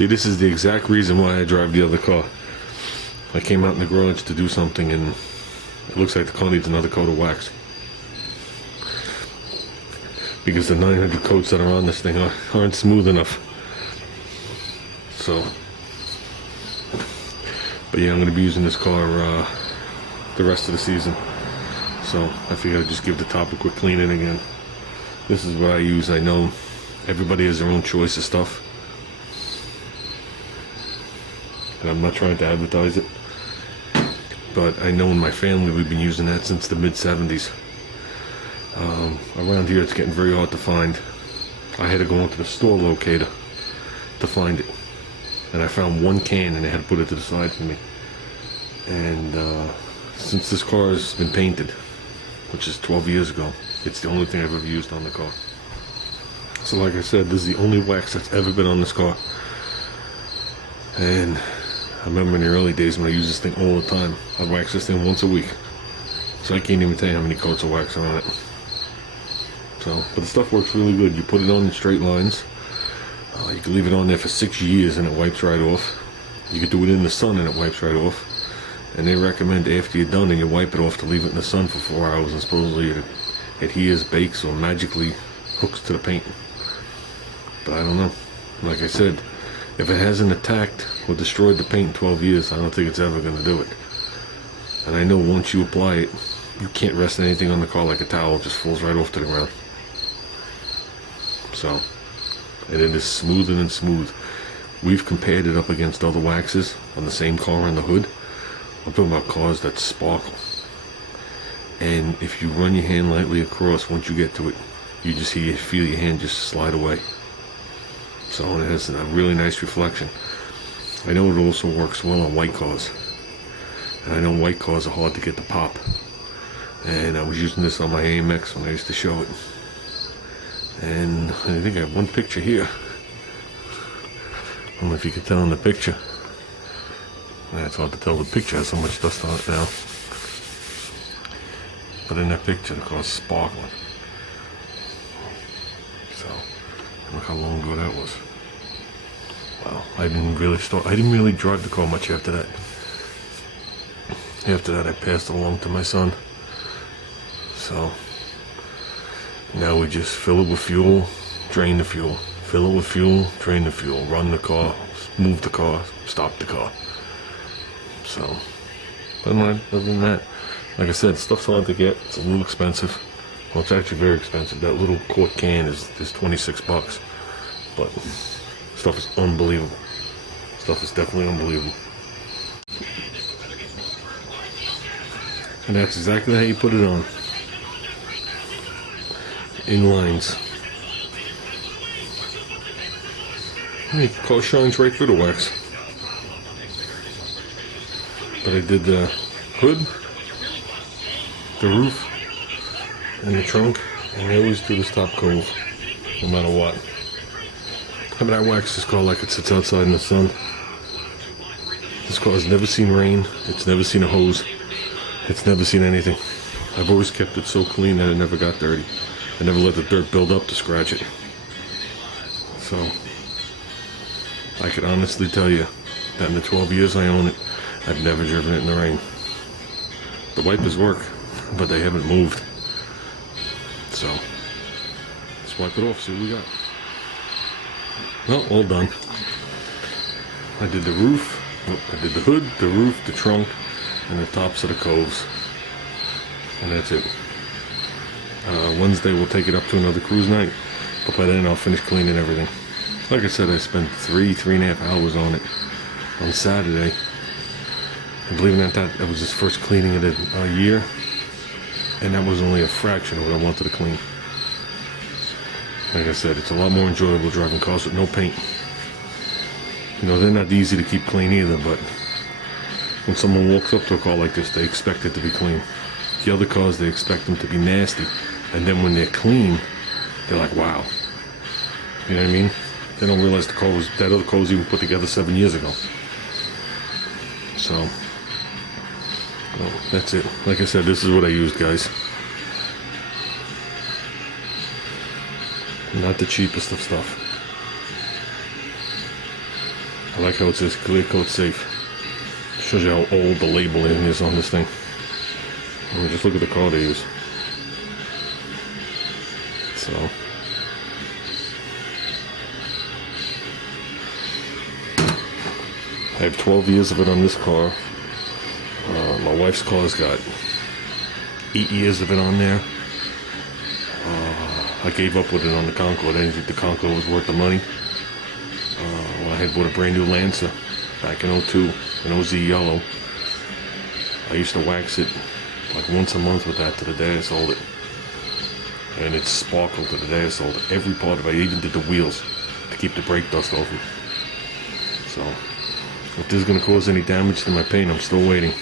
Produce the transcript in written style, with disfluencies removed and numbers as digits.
See, this is the exact reason why I drive the other car. I came out in the garage to do something and it looks like the car needs another coat of wax. Because the 900 coats that are on this thing aren't smooth enough. So, but yeah, I'm going to be using this car the rest of the season. So I figured I'd just give the top a quick cleaning again. This is what I use. I know everybody has their own choice of stuff. And I'm not trying to advertise it. But I know in my family we've been using that since the mid-70s. Around here it's getting very hard to find. I had to go into the store locator to find it. And I found one can and they had to put it to the side for me. And since this car has been painted, which is 12 years ago, it's the only thing I've ever used on the car. So like I said, this is the only wax that's ever been on this car. And I remember in the early days when I used this thing all the time, I'd wax this thing once a week. So I can't even tell you how many coats of wax are on it. So, but the stuff works really good. You put it on in straight lines. You can leave it on there for 6 years and it wipes right off. You could do it in the sun and it wipes right off. And they recommend after you're done and you wipe it off to leave it in the sun for 4 hours, and supposedly it adheres, bakes, or magically hooks to the paint. But I don't know. Like I said, if it hasn't attacked or destroyed the paint in 12 years, I don't think it's ever going to do it. And I know once you apply it, you can't rest anything on the car like a towel. It just falls right off to the ground. So, and it is smoother than smooth. We've compared it up against other waxes on the same car on the hood. I'm talking about cars that sparkle. And if you run your hand lightly across, once you get to it, you just feel your hand just slide away. So it has a really nice reflection. I know it also works well on white cars. And I know white cars are hard to get to pop. And I was using this on my AMX when I used to show it. And I think I have one picture here. I don't know if you can tell in the picture. It's hard to tell. The picture has so much dust on it now. But in that picture, the car's sparkling. So, look how long ago that was. Wow, I didn't really drive the car much after that. After that, I passed it along to my son. So, now we just fill it with fuel, drain the fuel. Fill it with fuel, drain the fuel. Run the car, move the car, stop the car. So, other than that, like I said, stuff's hard to get. It's a little expensive. Well, it's actually very expensive. That little quart can is $26. But stuff is unbelievable. Stuff is definitely unbelievable. And that's exactly how you put it on. In lines. The car shines right through the wax. But I did the hood, the roof, and the trunk, and I always do this top cove, no matter what. I mean, I wax this car like it sits outside in the sun. This car has never seen rain, it's never seen a hose, it's never seen anything. I've always kept it so clean that it never got dirty. I never let the dirt build up to scratch it. So, I could honestly tell you that in the 12 years I own it, I've never driven it in the rain. The wipers work, but they haven't moved. So, let's wipe it off, see what we got. Well, all done. I did the roof, I did the hood, the roof, the trunk, and the tops of the coves. And that's it. Wednesday we'll take it up to another cruise night, but by then I'll finish cleaning everything. Like I said, I spent 3.5 hours on it on Saturday. And believe it or not, that was his first cleaning of the year, and that was only a fraction of what I wanted to clean. Like I said, it's a lot more enjoyable driving cars with no paint. You know, they're not easy to keep clean either, but when someone walks up to a car like this, they expect it to be clean. The other cars, they expect them to be nasty, and then when they're clean, they're like, wow. You know what I mean? They don't realize that other car was even put together 7 years ago. So, well, that's it. Like I said, this is what I used, guys. Not the cheapest of stuff. I like how it says clear coat safe. Shows you how old the labeling is on this thing. I mean, just look at the car they use. So I have 12 years of it on this car. My wife's car's got 8 years of it on there. I gave up with it on the Concord. I didn't think the Concord was worth the money. When I had bought a brand new Lancer back in 02, an OZ yellow. I used to wax it like once a month with that to the day I sold it. And it sparkled to the day I sold it. Every part of it. I even did the wheels to keep the brake dust off it. So, if this is going to cause any damage to my paint, I'm still waiting.